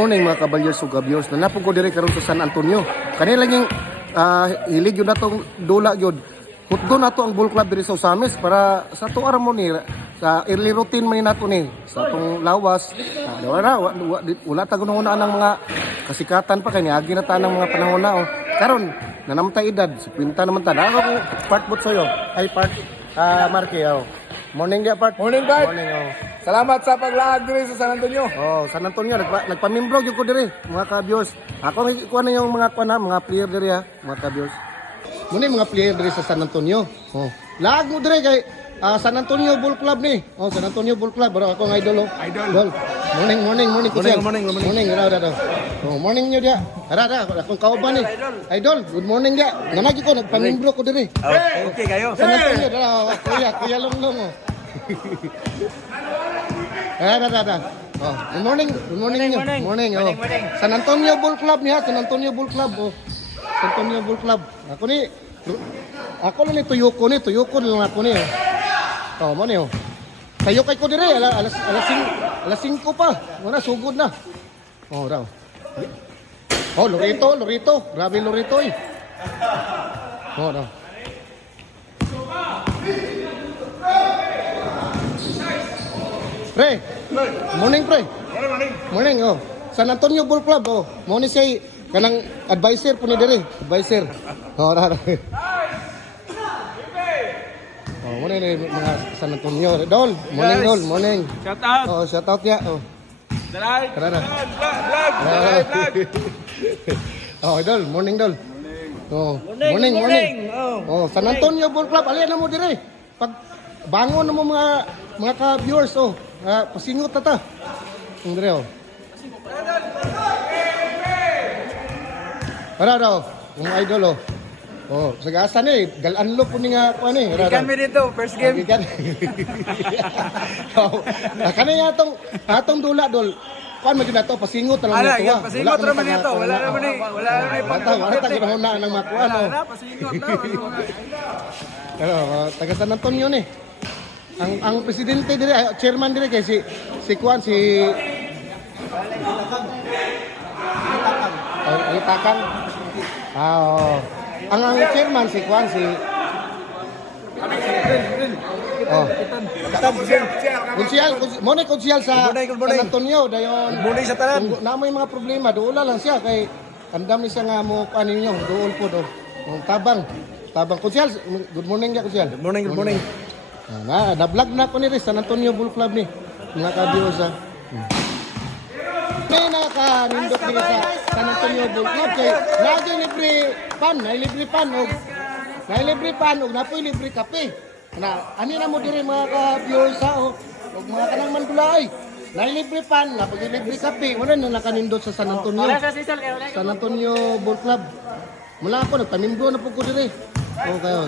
morning mga kabalyers ug gabyos. Nanapog ko diri karon sa San Antonio. Kanila lang yung hilig yun natong dula yun. Hutdo na to ang ball club diri sa Usamis para sa to aram mo ni sa early routine man nato ni sa tong lawas. Wala ta gununa ng mga kasikatan pa kay niagi na ta ng mga panahon na. Karon nanamtay edad, 50 naman ta. Ako part bot sayo. Ay part Marky. Morning dia part. Morning, Bart. Morning. Salamat sa paglaag diri sa San Antonio. San Antonio nagpamimblog yung ko diri mga kabyos. Ako kuha na yung mga mga player diri mga kabyos. Muna yung mga player diri sa San Antonio. Laag mo diri kay San Antonio Ball Club ni. San Antonio Ball Club bro ako ng idol. Idol. Morning. Morning. Ra. Morning nyo dia. Ra akong kauban ni. Idol, good morning dia. Namagi ko nagpamimblog ko diri. Okay kayo. San Antonio kuya long. Ra. Good morning. Morning. San Antonio Ball Club niya, San Antonio Ball Club. San Antonio Ball Club. Ako lang ni tuyoko lang ako ni. Mo ni. Tayo kay ko dire alas 5 pa. Wala sugod na. Raw. Lorito. Grabe Lorito eh. Raw. Pre. Morning. Morning. San Antonio Ball Club. Mo ni say kanang advisor po ni diri. Advisor. Ra. Mo ni mga San Antonio. Dol. Morning. Shout out. Shout out ya. Dalay. Tara. Vlog. Idol. Morning, Dol. Morning. San Antonio Ball Club. Ali na mo dire. Pag bangon na mo mga ka-viewers pasingot ta. Andre Para daw, mga idol sagasa ni galanlo po ni nga ko ni. Kami dito first game. Kani atong dula dol. Kuan mo gina to pasingot lang Ala, to. pasingot ra man ito. Wala naman ni. Wala ta gina na makuan. Wala pasingot na. Pero taga San Antonio ni. Ang presidente dire, chairman dire kay si Kuan si Takang. Ang chairman si Kuan si Konsyal, mo ni konsyal sa San Antonio dayon. Morning sa tanan. Na may mga problema, duula lang siya kay andam ni siya nga mo kanin niyo, duol po do. Tabang konsyal, good morning ya konsyal. Good morning. Na-vlog na ko ni San Antonio Ball Club ni. Mga ka-viewers May naka-nindot ni sa San Antonio Ball Club kay lagi libre pan og napoy libre kape. Ani na mo diri mga ka-viewers og mga kanang mandulay. Libre pan, napoy libre kape. Wala na naka-nindot sa San Antonio. San Antonio Ball Club. Mula ako nagpamimbro na po ko diri. Kayo.